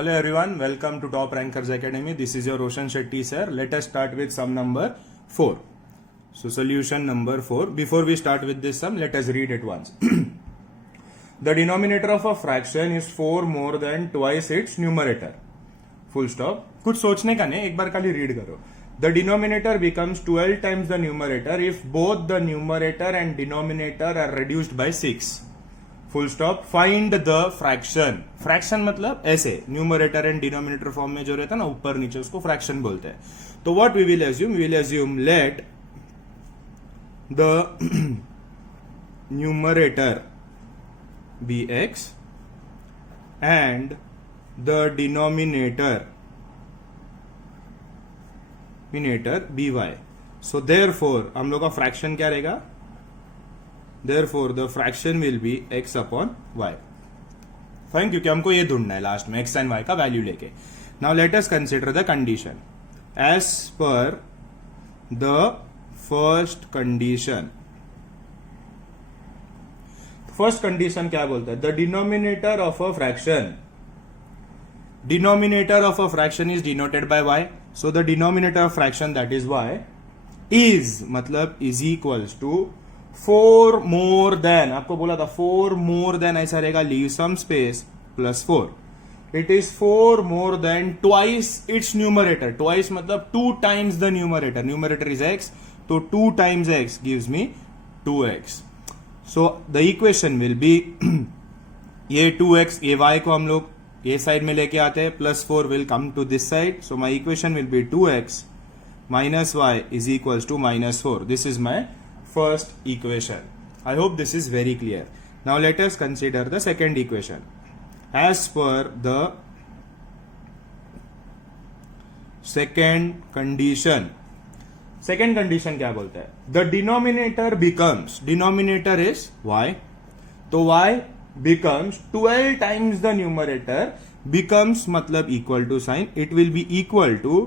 Hello everyone, welcome to Top Rankers Academy. This is your Roshan Shetty sir. Let us start with sum number 4. So solution number 4. Before we start with this sum, let us read it once. The denominator of a fraction is 4 more than twice its numerator. Full stop. कुछ सोचने का नहीं, एक बार खाली read करो. The denominator becomes 12 times the numerator if both the numerator and denominator are reduced by 6. Full stop. Find the fraction. Fraction मतलब ऐसे numerator and denominator form में जो रहता है ना ऊपर नीचे, उसको फ्रैक्शन बोलते हैं. तो what we will assume let the numerator be x and the denominator be y. So therefore हम लोग का फ्रैक्शन क्या रहेगा? Therefore, the fraction will be x upon y. Fine, क्योंकि हमको ये ढूंढना है लास्ट में x and y का वैल्यू लेके. Now let us consider the condition. As per the first condition. First condition क्या बोलता है? The denominator of a fraction is denoted by y. So the denominator of fraction, that is y, is मतलब is equals to 4 more than, आपको बोला था 4 more than ऐसा रहेगा, leave some space plus 4. It is 4 more than twice its numerator. Twice मतलब 2 times the numerator. Numerator is x, तो 2 times x gives me 2x. So the equation will be ये 2x, ये y को हम लोग ये साइड में लेके आते हैं, plus 4 will come to this side. So my equation will be 2x minus y is equals to minus 4. This is my first equation. I hope this is very clear. Now let us consider the second equation. As per the second condition क्या बोलता है? The denominator becomes, denominator is y, तो y becomes 12 times the numerator. Becomes मतलब equal to sign, it will be equal to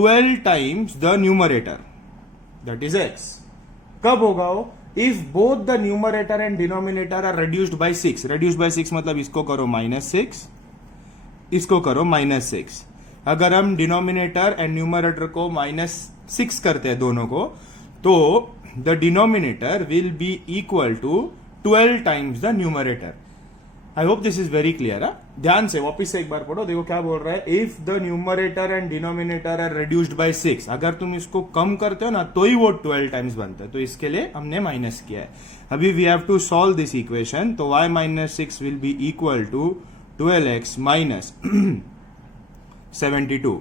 12 times the numerator, that is x. कब होगा वो? If both the numerator and denominator are reduced by 6. reduced by 6 मतलब इसको करो -6, इसको करो -6. अगर हम डिनोमिनेटर एंड न्यूमरेटर को -6 करते हैं दोनों को, तो the denominator will be equal to 12 times the numerator. I hope this is very clear. ध्यान से वापिस से एक बार पढ़ो, देखो क्या बोल रहा है. If the numerator and denominator are reduced by 6, अगर तुम इसको कम करते हो ना तो ही वो 12 टाइम्स बनता है, तो इसके लिए हमने माइनस किया है. अभी we have to solve this equation. तो y minus 6 will be equal to 12x minus 72.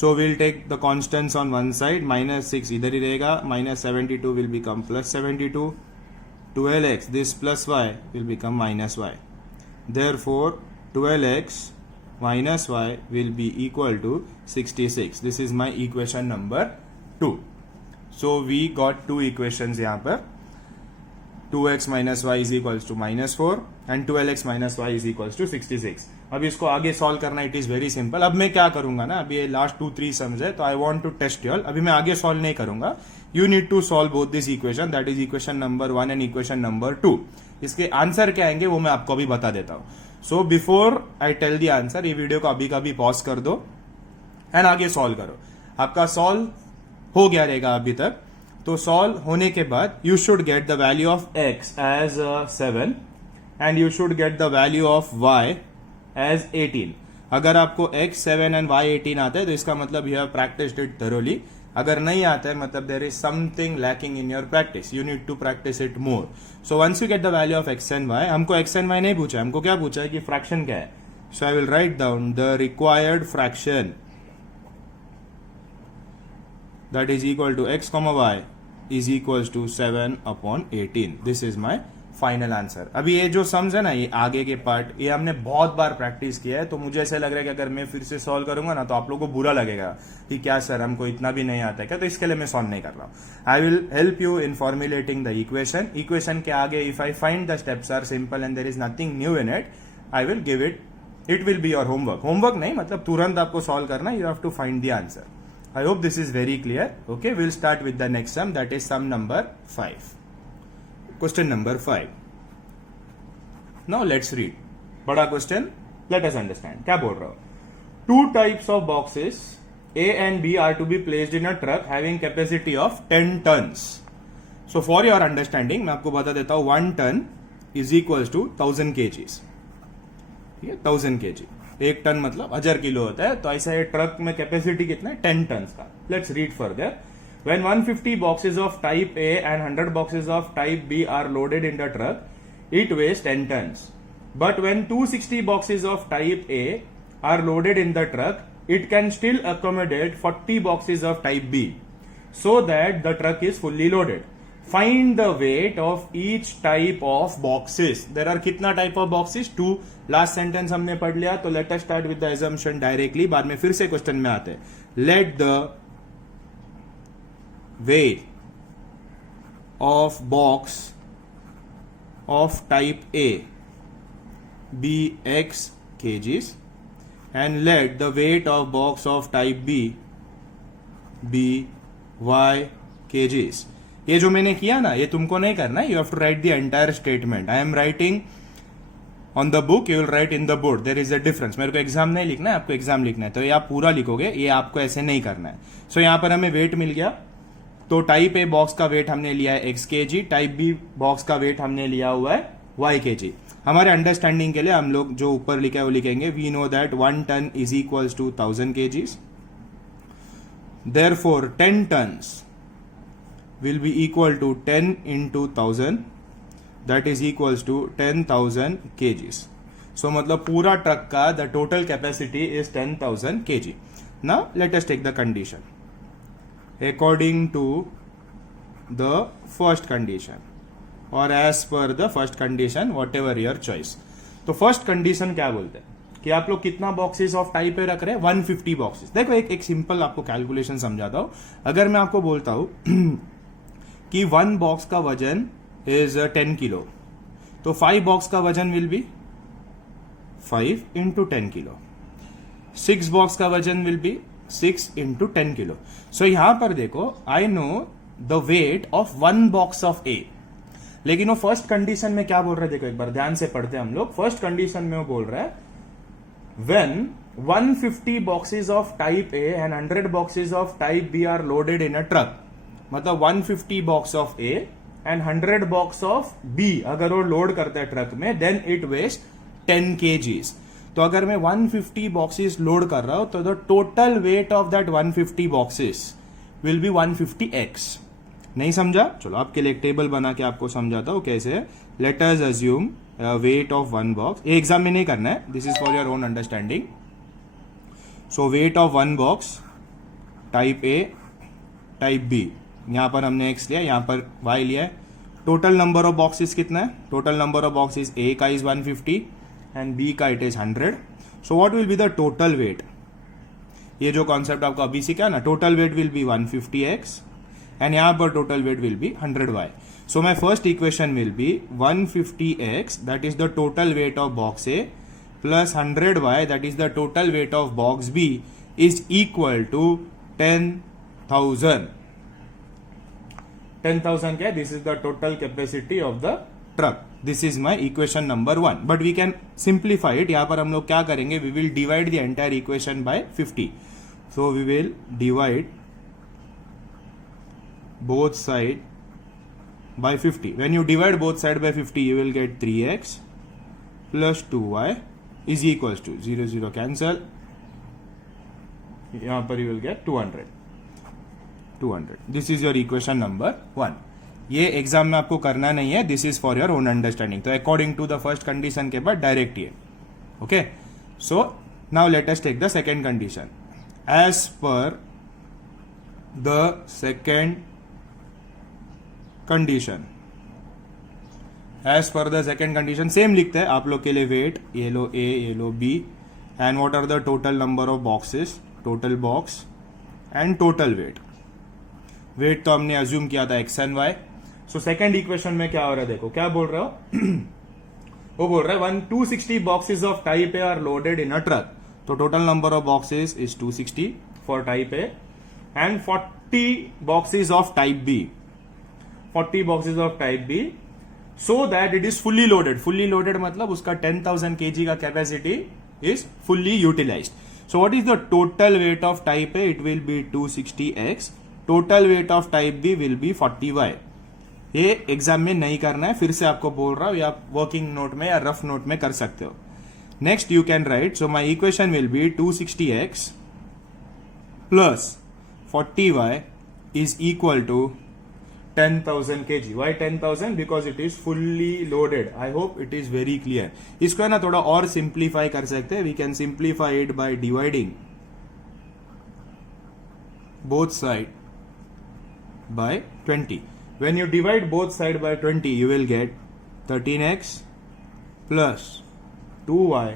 So will take the constants on one side. -6 इधर ही रहेगा, -72 will become +72. 12x, this plus y will become minus y. Therefore 12x minus y will be equal to 66. This is my equation number 2. So we got two equations यहाँ पर. 2x minus y is equals to -4 and 12x minus y is equals to 66. अब इसको आगे solve करना, it is very simple. अब मैं क्या करूंगा ना, अभी ये लास्ट 2-3 सम्स है, तो I want to test you all. अभी मैं आगे सॉल्व नहीं करूंगा. You need to solve both this equation, that is equation number 1 and equation number 2. इसके आंसर क्या आएंगे वो मैं आपको अभी बता देता हूं. So before I tell the answer, ये वीडियो को अभी कभी पॉज कर दो एंड आगे सॉल्व करो. आपका सॉल्व हो गया रहेगा अभी तक. तो सॉल्व होने के बाद you should get the value of x as 7 and you should get the value of y as 18. अगर आपको x 7 एंड y 18 आता है तो इसका मतलब you have practised it thoroughly. अगर नहीं आता है मतलब there is something lacking in your practice. You need to practise it more. So once you get the value of x and y, हमको x एंड y नहीं पूछा है, हमको क्या पूछा है कि फ्रैक्शन क्या है. So I will write down the required fraction, that is equal to x, y is equal to 7 upon 18. This is my final answer. अभी ये जो सम्स है ना, ये आगे के पार्ट, ये हमने बहुत बार प्रैक्टिस किया है, तो मुझे ऐसा लग रहा है कि अगर मैं फिर से सॉल्व करूंगा ना तो आप लोगों को बुरा लगेगा कि क्या सर हमको इतना भी नहीं आता है क्या. तो इसके लिए मैं सॉल्व नहीं कर रहा हूं. I will help you in formulating the equation. Equation के आगे if I find the steps are simple and there is nothing new in it, I will give it. It will be your homework. Homework नहीं मतलब तुरंत आपको solve करना. You have to find the answer. I hope this is very clear. Okay, we'll start with the next sum, that is sum number 5. Question number 5. Now let's read. बड़ा question, late us understand क्या बोल रहा हूं. two types of boxes A and B are to be placed in a truck having capacity of 10 tons. So for your understanding मैं आपको बता देता हूं 1 ton is equals to 1000 kgs. ठीक है, 1000 kg, 1 टन मतलब 1000 किलो होता है. तो ऐसा ये ट्रक में कैपेसिटी कितना है, 10 टन का. Let's read further. When 150 boxes of type A and 100 boxes of type B are loaded in the truck, it weighs 10 tons. But when 260 boxes of type A are loaded in the truck, it can still accommodate 40 boxes of type B, so that the truck is fully loaded. Find the weight of each type of boxes. There are कितना type of boxes? 2. Last sentence हमने पढ़ लिया. तो let us start with the assumption directly. बाद में फिर से question में आते हैं. Let the weight of box of type A be X kgs and let the weight of box of type B be Y kgs. ये जो मैंने किया ना, ये तुमको नहीं करना है. You have to write the entire statement. I am writing on the book, you will write in the board. There is a difference. मेरे को एग्जाम नहीं लिखना है, आपको एग्जाम लिखना है. तो ये आप पूरा लिखोगे, ये आपको ऐसे नहीं करना है. सो यहाँ पर हमें वेट मिल गया. तो टाइप ए बॉक्स का वेट हमने लिया है x kg, type B box का वेट हमने लिया हुआ है y kg. हमारे अंडरस्टैंडिंग के लिए हम लोग जो ऊपर लिखा है वो लिखेंगे. We know that 1 ton is equals to 1000 kgs. Therefore 10 tons will be equal to 10 into 1000, that is equals to 10,000 kgs. So मतलब पूरा ट्रक का the total capacity is 10,000 kg. Now let us take the condition. According to the first condition or as per the first condition, whatever your choice. तो first condition क्या बोलते हैं कि आप लोग कितना बॉक्सेस ऑफ टाइप ए रख रहे हैं, 150 बॉक्सेस. देखो एक सिंपल आपको कैलकुलेशन समझाता हूं. अगर मैं आपको बोलता हूं कि 1 बॉक्स का वजन इज 10 किलो, तो 5 बॉक्स का वजन will be 5 into 10 kilo. 6 box का वजन will be 6 into 10 kilo. So यहां पर देखो, I know the weight of 1 box of A. लेकिन वो फर्स्ट कंडीशन में क्या बोल रहे हैं, देखो एक बार ध्यान से पढ़ते हैं हम लोग. फर्स्ट कंडीशन में वो बोल रहा है when 150 boxes of type A and 100 boxes of type B are loaded in a truck. मतलब 150 box of A and 100 box of B अगर वो लोड करता है ट्रक में, देन इट वेस्ट 10 kgs. तो अगर मैं 150 बॉक्सेस लोड कर रहा हूं तो the total weight of that 150 boxes will B 150x. नहीं समझा? चलो आपके लिए एक टेबल बना के आपको समझाता हूं कैसे. Let us assume weight of 1 box. ये एग्जाम में नहीं करना है, this is for your own understanding. So weight of 1 box type A type B, यहां पर हमने x लिया, यहां पर y लिया है. टोटल नंबर ऑफ बॉक्सेस कितना है? Total number of boxes a का इज 150 एंड b का it is 100. So what will be the total wait? ये जो कॉन्सेप्ट आपको अभी सीखा ना, total weight will be 150x and यहां पर total weight will be 100y. So my first equation will B 150x, that is the total weight of box a, plus 100y, that is the total weight of box b, is equal to 10,000. 10,000 क्या है? This is the total capacity of the truck. This is my equation number 1. But we can simplify it. यहां पर हम लोग क्या करेंगे, we will divide the entire equation by 50. So we will divide both side by 50. When you divide both side by 50, you will get 3x plus 2y is equals to 0 0 cancel. यहाँ पर you will get 200. This is your equation number 1. ये exam में आपको करना नहीं है, this is for your own understanding. तो according to the first condition के बाद डायरेक्ट ये. Okay, so now let us take the second condition. As per the second condition, as per the second condition same लिखते हैं आप लोग के लिए. वेट ये लो ए, ये लो B, and what are the total number of boxes, total box and total weight. Weight तो हमने अज्यूम किया था x and y. So second equation में क्या हो रहा है, देखो क्या बोल रहा हो. वो बोल रहा है 260 boxes of type A are loaded in a truck. तो total number of boxes is 260 for type A and 40 boxes of type B. 40 boxes of type B, so that it is fully loaded. Fully loaded मतलब उसका 10,000 kg का capacity is fully utilized. So what is the total weight of type A? It will be 260x. Total weight of type B will be 40y. ये exam में नहीं करना है, फिर से आपको बोल रहा हूं, या वर्किंग नोट में या रफ नोट में कर सकते हो. Next you can write, so my equation will B 260x plus 40y is equal to 10,000 kg. Why 10,000? Because it is fully loaded. I hope it is very clear. इसको है ना थोड़ा और सिंप्लीफाई कर सकते हैं. We can simplify it by dividing both side by 20. When you divide both side by 20, you will get 13x plus 2y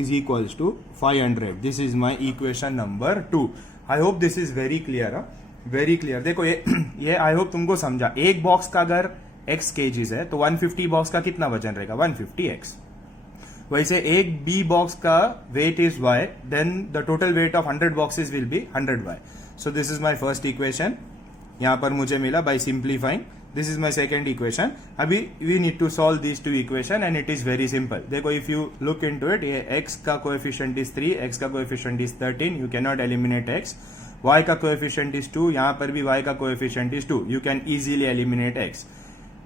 is equals to 500. This is my equation number 2. I hope this is very clear. Very clear. देखो ये I hope तुमको समझा. एक box का अगर x KGs है तो 150 box का कितना वजन रहेगा? 150x. वैसे एक बी बॉक्स का weight is y, then the total weight of 100 boxes will be 100y. So this is my first equation. यहां पर मुझे मिला by simplifying. This is my second equation. अभी we need to solve these two equation and it is very simple. देखो if you look into it, ये x का coefficient is 3, x का coefficient is 13. You can not eliminate x. y का coefficient is 2, यहां पर भी y का coefficient is 2. You can easily eliminate x.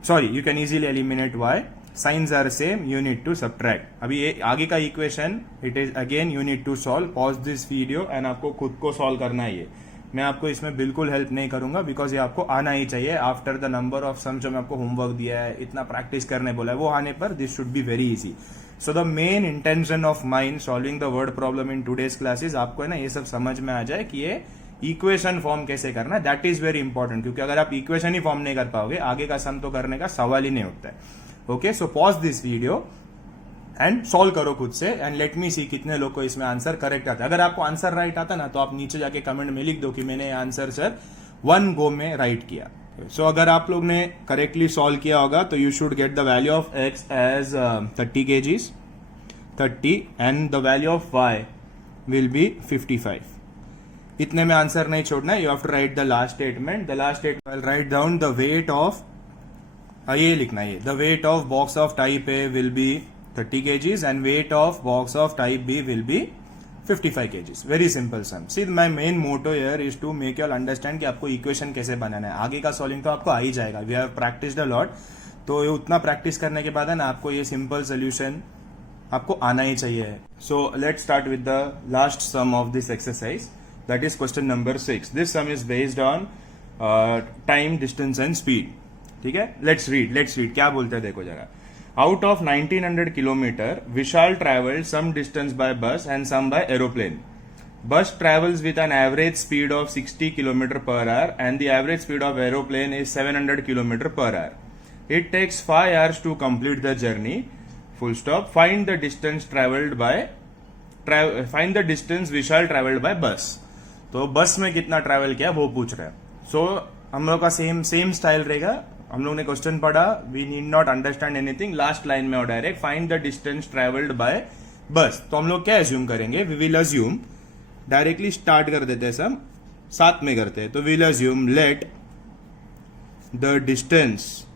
Sorry, you can easily eliminate y. Signs are same, you need to subtract. अभी ये आगे का equation, it is again you need to solve. Pause this video and आपको खुद को solve करना है. ये मैं आपको इसमें बिल्कुल हेल्प नहीं करूंगा, बिकॉज ये आपको आना ही चाहिए. After the number of some जो मैं आपको होमवर्क दिया है, इतना प्रैक्टिस करने बोला है, वो आने पर this should be very easy. So the main intention of mind solving the word problem in today's classes, आपको है ना ये सब समझ में आ जाए कि ये इक्वेशन फॉर्म कैसे करना है. दैट इज वेरी इंपॉर्टेंट, क्योंकि अगर आप इक्वेशन ही फॉर्म नहीं कर पाओगे, आगे का सम तो करने का सवाल ही नहीं उठता है. Okay, so pause this video and solve करो खुद से एंड लेट मी सी कितने लोग को इसमें आंसर करेक्ट आता है. अगर आपको आंसर राइट आता ना, तो आप नीचे जाके कमेंट में लिख दो कि मैंने आंसर सर 1 गो में राइट किया. सो अगर आप लोग ने करेक्टली सॉल्व किया होगा तो you should get the value of x as 30 kgs, 30, and the value of y will be 55. इतने में आंसर नहीं छोड़ना है. You have to write the last statement. The last statement will write down the weight of, ये लिखना है, the weight of box of type A will be 30 kgs and weight of box of type B will be 55 kgs. Very simple sum. See, my main motto here is to make you all understand कि आपको equation कैसे बनाना है. आगे का solving तो आपको आ ही जाएगा. We have practiced a lot. तो ये उतना प्रैक्टिस करने के बाद है ना, आपको ये सिंपल सोल्यूशन आपको आना ही चाहिए. So let's start with the last sum of this exercise. That is question number 6. This sum is based on time, distance and speed. ठीक है, let's read. क्या बोलते हैं देखो जरा. Out of 1900 kilometer, Vishal traveled some distance by bus and some by aeroplane. Bus travels with an average speed of 60 km per hour and the average speed of aeroplane is 700 km per hour. It takes 5 hours to complete the journey. Full stop. Find the distance Vishal traveled by bus. तो बस में कितना travel किया वो पूछ रहा है. सो हम लोग का सेम स्टाइल रहेगा. हम लोग ने क्वेश्चन पढ़ा, we need not understand anything. Last line में और direct find the distance travelled by bus. तो हम लोग क्या एज्यूम करेंगे? We will assume, directly start कर देते हैं, सब साथ में करते हैं. तो we will assume let the distance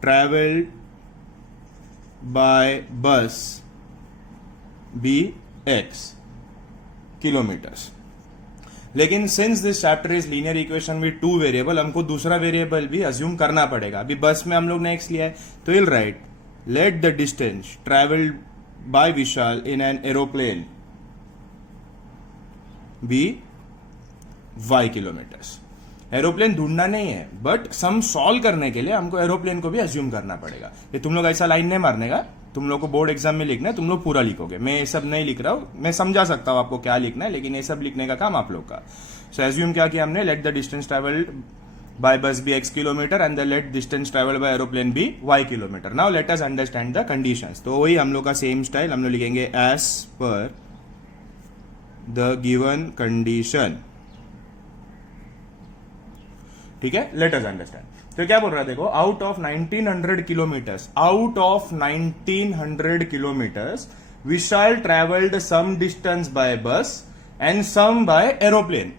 travelled by bus be x kilometres. लेकिन since this chapter is linear equation with 2 variable, हमको दूसरा वेरिएबल भी अज्यूम करना पड़ेगा. अभी बस में हम लोग ने x लिया है, तो will write let the distance travelled by Vishal in an aeroplane be y kilometres. Aeroplane ढूंढना नहीं है, बट सम सॉल्व करने के लिए हमको एरोप्लेन को भी अज्यूम करना पड़ेगा. ये तुम लोग ऐसा लाइन नहीं मारने का. तुम लोग को बोर्ड एग्जाम में लिखना है, तुम लोग पूरा लिखोगे. मैं ये सब नहीं लिख रहा हूं, मैं समझा सकता हूं आपको क्या लिखना है, लेकिन ये सब लिखने का काम आप लोग का. सो एज्यूम क्या किया हमने? Let the distance travelled by bus be x kilometre and the let distance travelled by aeroplane be y kilometre. Now let us understand the conditions. तो वही हम लोग का सेम स्टाइल हम लोग लिखेंगे as per the given condition. ठीक है, लेट अस अंडरस्टैंड. तो क्या बोल रहा है देखो, out of 1900 kilometres Vishal travelled some distance by bus and some by aeroplane.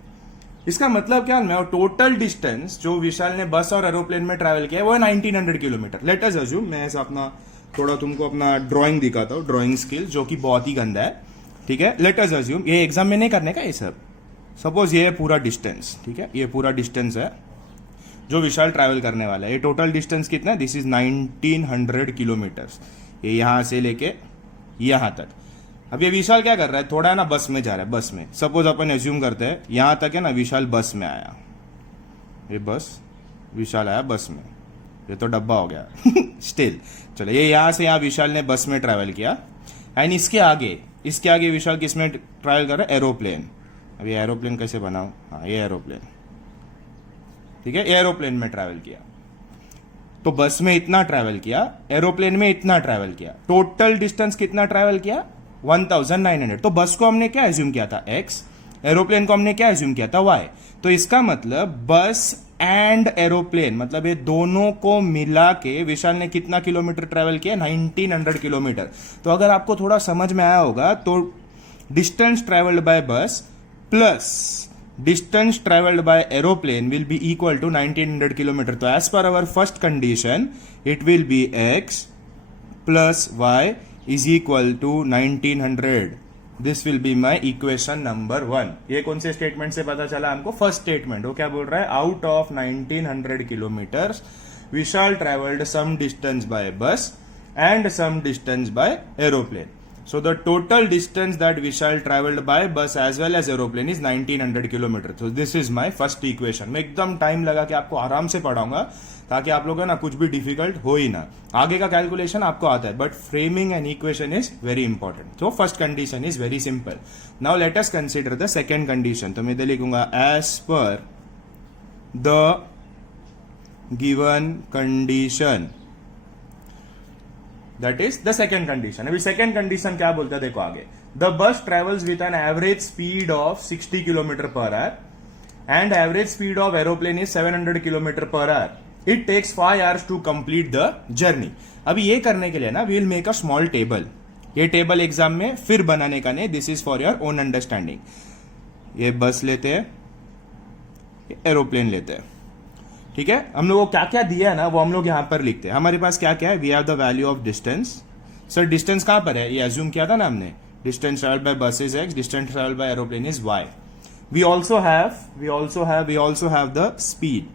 इसका मतलब क्या है? टोटल डिस्टेंस जो विशाल ने बस और एरोप्लेन में ट्रेवल किया वो है 1900 किलोमीटर. लेट अस अज्यूम, मैं ऐसा अपना थोड़ा तुमको अपना ड्राइंग दिखाता हूं, ड्राइंग स्किल जो कि बहुत ही गंदा है. ठीक है, लेट अस अज्यूम, ये एग्जाम में नहीं करने का ये सब, सपोज ये है पूरा डिस्टेंस, ठीक है, ये पूरा डिस्टेंस है जो विशाल ट्रैवल करने वाला है। ये टोटल डिस्टेंस कितना है, दिस इज 1900 किलोमीटर्स, ये यहां से लेके यहां तक। अब ये विशाल क्या कर रहा है, थोड़ा है ना बस में जा रहा है, बस में, सपोज अपन एज्यूम करते हैं यहां तक है ना विशाल बस में आया, ये बस विशाल आया बस में, ये तो डब्बा हो गया स्टिल चलो, ये यहां से यहां विशाल ने बस में ट्रैवल किया, एंड इसके आगे विशाल किस में ट्रैवल कर रहा है, एरोप्लेन। अब ये एरोप्लेन कैसे बनाऊं, हाँ ये एरोप्लेन, ठीक है, एरोप्लेन में ट्रैवल किया, तो बस में इतना ट्रैवल किया, एरोप्लेन में इतना ट्रैवल किया, टोटल डिस्टेंस कितना ट्रैवल किया, 1900। तो बस को हमने क्या एज्यूम किया था, x, एरोप्लेन को हमने क्या एज्यूम किया था, y। तो इसका मतलब बस एंड एरोप्लेन, मतलब ये दोनों को मिला के विशाल ने कितना किलोमीटर ट्रैवल किया, 1900 किलोमीटर। तो अगर आपको थोड़ा समझ में आया होगा तो डिस्टेंस ट्रैवल्ड बाय बस plus distance traveled by aeroplane will be equal to 1900 kilometer. So as per our first condition, it will be x plus y is equal to 1900. This will be my equation number 1. ये कौन से statement से पता चला हमको, first statement. वो क्या बोल रहा है, out of 1900 kilometres Vishal travelled some distance by bus and some distance by aeroplane. So the total distance that Vishal traveled by bus as well as aeroplane is 1900 kilometers. So this is my first equation. मैं एकदम time लगा के आपको आराम से पढ़ाऊंगा ताकि आप लोगों ना कुछ भी डिफिकल्ट हो ही ना, आगे का कैलकुलेशन आपको आता है, but framing an equation is very important. तो first condition is very simple. Now let us consider the second condition. तो मैं इधर लिखूंगा as per the given condition, that is the second condition. अभी सेकेंड कंडीशन क्या बोलता है देखो आगे, the bus travels with an average speed of 60 kilometre per hour and average speed of aeroplane is 700 kilometre per hour. It takes 5 hours to complete the journey. अभी ये करने के लिए ना we will make a small table. ये table exam में फिर बनाने का नहीं, this is for your own understanding. ये बस लेते हैं, एरोप्लेन लेते हैं, ठीक है। हम लोगों को क्या क्या दिया है ना वो हम लोग यहां पर लिखते हैं। हमारे पास क्या क्या है, we have the value of distance. Sir distance कहां पर है, ये एज्यूम किया था ना हमने, distance travelled by bus is x, distance travelled by aeroplane is y। We also have the speed.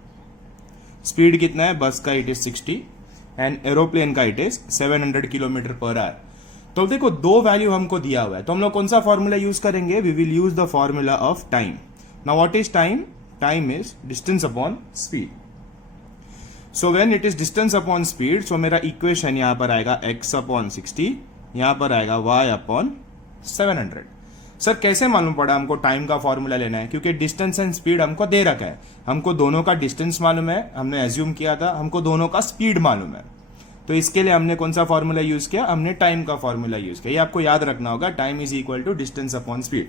Speed कितना है बस का, इट इज 60 एंड एरोप्लेन का it is 700 kilometre per hour. तो देखो दो वैल्यू हमको दिया हुआ है, तो हम लोग कौन सा फॉर्मूला यूज करेंगे, we will use the formula of time. Now what is time, time is distance upon speed. So when it is distance upon speed, so मेरा इक्वेशन यहां पर आएगा x अपॉन 60, यहां पर आएगा y अपॉन 700। सर कैसे मालूम पड़ा हमको टाइम का फॉर्मूला लेना है, क्योंकि डिस्टेंस एंड स्पीड हमको दे रखा है। हमको दोनों का डिस्टेंस मालूम है, हमने एज्यूम किया था, हमको दोनों का स्पीड मालूम है, तो इसके लिए हमने कौन सा फॉर्मूला यूज किया, हमने टाइम का फॉर्मूला यूज किया। ये आपको याद रखना होगा, time is equal to distance upon speed.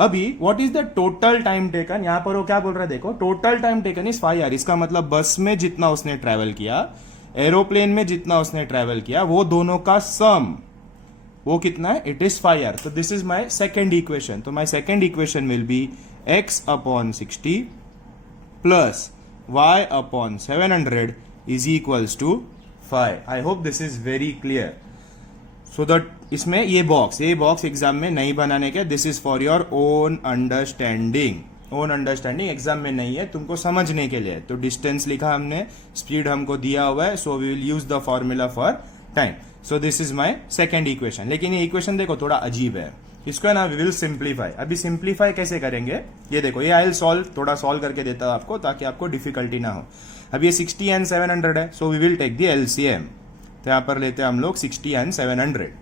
अभी what is the total time taken, यहां पर वो क्या बोल रहा है देखो, total time taken is 5 hours। इसका मतलब बस में जितना उसने ट्रैवल किया, एरोप्लेन में जितना उसने ट्रैवल किया, वो दोनों का सम वो कितना है, इट इज 5 hours। तो this is my second equation. तो my second equation will be x upon 60 plus y upon 700 is equals to 5। I hope this is very clear. So that इसमें ये बॉक्स एग्जाम में नहीं बनाने के, this is for your own understanding. Own understanding exam में नहीं है, तुमको समझने के लिए। तो डिस्टेंस लिखा हमने, स्पीड हमको दिया हुआ है, so we will use the formula for time. So this is my second equation. लेकिन ये इक्वेशन देखो थोड़ा अजीब है, इसको है ना वी विल सिंप्लीफाई। अभी सिंप्लीफाई कैसे करेंगे, ये देखो, ये आई विल सॉल्व, थोड़ा सॉल्व करके देता हूं आपको ताकि आपको डिफिकल्टी ना हो। अब ये 60 एंड 700 है, so we will take the LCM. तो यहां पर लेते हैं हम लोग 60 एंड 700।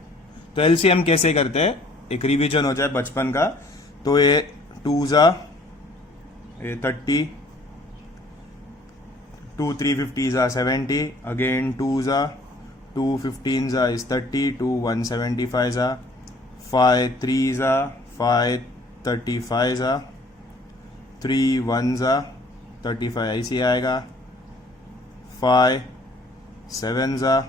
तो एलसीएम कैसे करते हैं, एक रिवीजन हो जाए बचपन का। तो ये 2 जा 30, 2 350 जा 70, अगेन 2 जा 2 15 जा इज 30, 2 175 जा 5 3 जा 5 35 जा 3 1 जा 35 ऐसे आएगा, 5 7 जा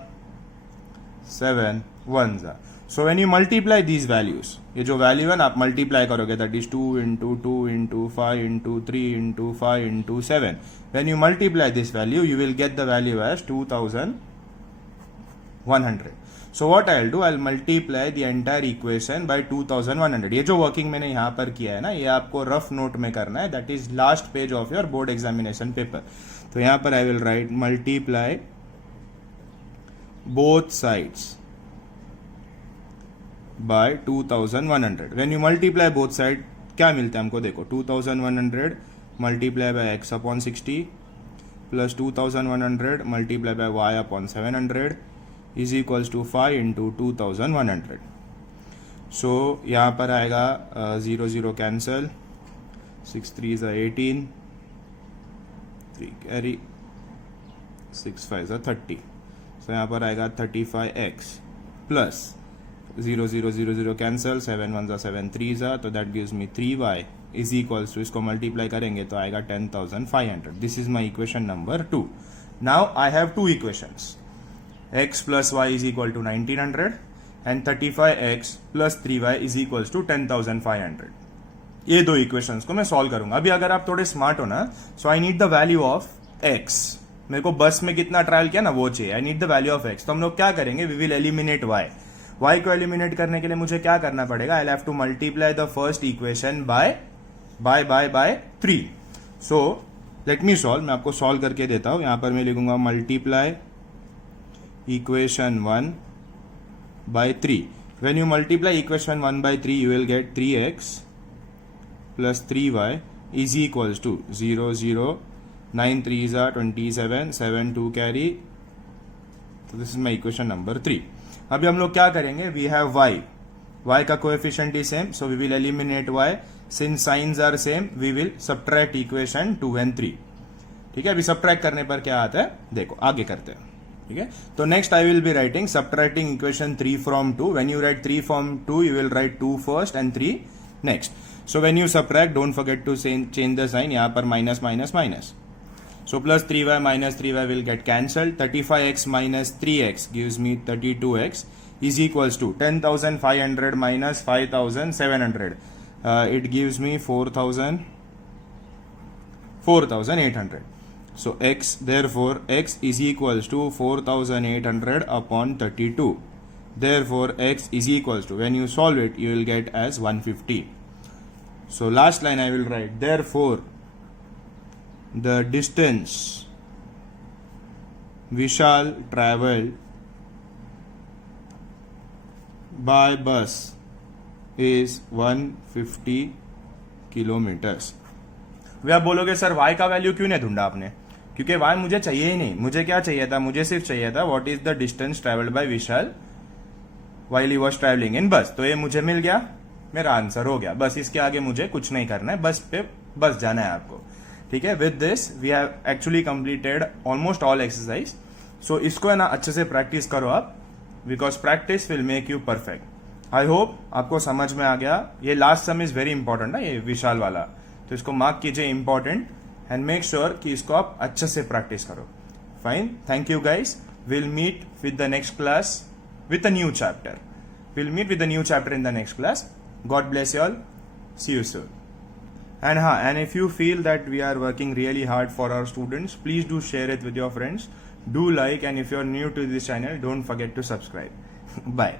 7 1 जा। सो when you multiply these values, ये जो वैल्यू है ना आप मल्टीप्लाई करोगे, that is 2 into 2 into 5 into 3 into 5 into 7। When you multiply this value, you will get the value as 2100। So what I will do, I will multiply the entire equation by 2100. ये जो working मैंने यहाँ पर किया है ना, ये आपको रफ नोट में करना है. That is last page of your board examination paper. तो यहाँ पर आई will right multiply both sides by 2100. when you multiply both side क्या मिलता है हमको, देखो 2100 multiply by x upon 60 plus 2100 multiply by y upon 700 is equals to 5 into 2100. so यहाँ पर आएगा 0 0 cancel, 6 3 is 18, 3 carry, 6 5 is 30. so यहाँ पर आएगा 35x plus 0 0 0 0 cancel, 7 1 are 7 3 are, तो that gives me 3y is equals to, इसको multiply करेंगे तो आएगा 10,500. This is my equation number 2. Now I have two equations. x plus y is equal to 1900 and 35x plus 3y is equals to 10,500. ये दो equations को मैं solve करूंगा. अभी अगर आप थोड़े smart हो ना, so I need the value of x. मेरे को बस में कितना ट्रायल किया ना वो चाहिए. I need the value of x. तो हम लोग क्या करेंगे, we will eliminate y. y को एलिमिनेट करने के लिए मुझे क्या करना पड़ेगा, I have to multiply the first equation by 3. So let me solve, मैं आपको सॉल्व करके देता हूं. यहां पर मैं लिखूंगा multiply equation 1 by 3. When you multiply equation 1 by 3 you will get 3x plus 3y is equals to 0 0 9 3 are 27, 7 2 carry. तो this is my equation number 3. अभी हम लोग क्या करेंगे, वी हैव y का coefficient is same, so we will eliminate y. Since signs are same we will subtract equation 2 and 3. ठीक है, अभी सबट्रैक्ट करने पर क्या आता है देखो, आगे करते हैं. ठीक है, तो next I will be writing subtracting equation 3 from 2. When you write 3 from 2 you will write 2 first and 3 next. So when you subtract don't forget to change the sign, यहां पर minus minus minus. So plus 3y minus 3y will get cancelled. 35x minus 3x gives me 32x is equals to 10,500 minus 5,700. It gives me 4,800. So x, therefore x is equals to 4,800 upon 32. Therefore x is equals to, when you solve it you will get as 150. So last line I will write, therefore the distance Vishal traveled by bus is 150 kilometers. वे आप बोलोगे sir y का value क्यों नहीं ढूंढा आपने, क्योंकि y मुझे चाहिए ही नहीं. मुझे क्या चाहिए था, मुझे सिर्फ चाहिए था what is the distance travelled by Vishal while he was traveling in bus. तो ये मुझे मिल गया, मेरा आंसर हो गया. बस इसके आगे मुझे कुछ नहीं करना है, बस पे बस जाना है आपको. ठीक है, with this we have actually completed almost all exercise. सो इसको है ना अच्छे से प्रैक्टिस करो आप, because practice will make you perfect. I hope आपको समझ में आ गया. ये last sum is very important है, ये विशाल वाला, तो इसको मार्क कीजिए इंपॉर्टेंट एंड मेक श्योर कि इसको आप अच्छे से प्रैक्टिस करो. Fine, thank you guys. Will meet with the next class with a new chapter. We'll meet with a new chapter in the next class. God bless you all. See you soon. And if you feel that we are working really hard for our students, please do share it with your friends. Do like, and if you're new to this channel, don't forget to subscribe. Bye.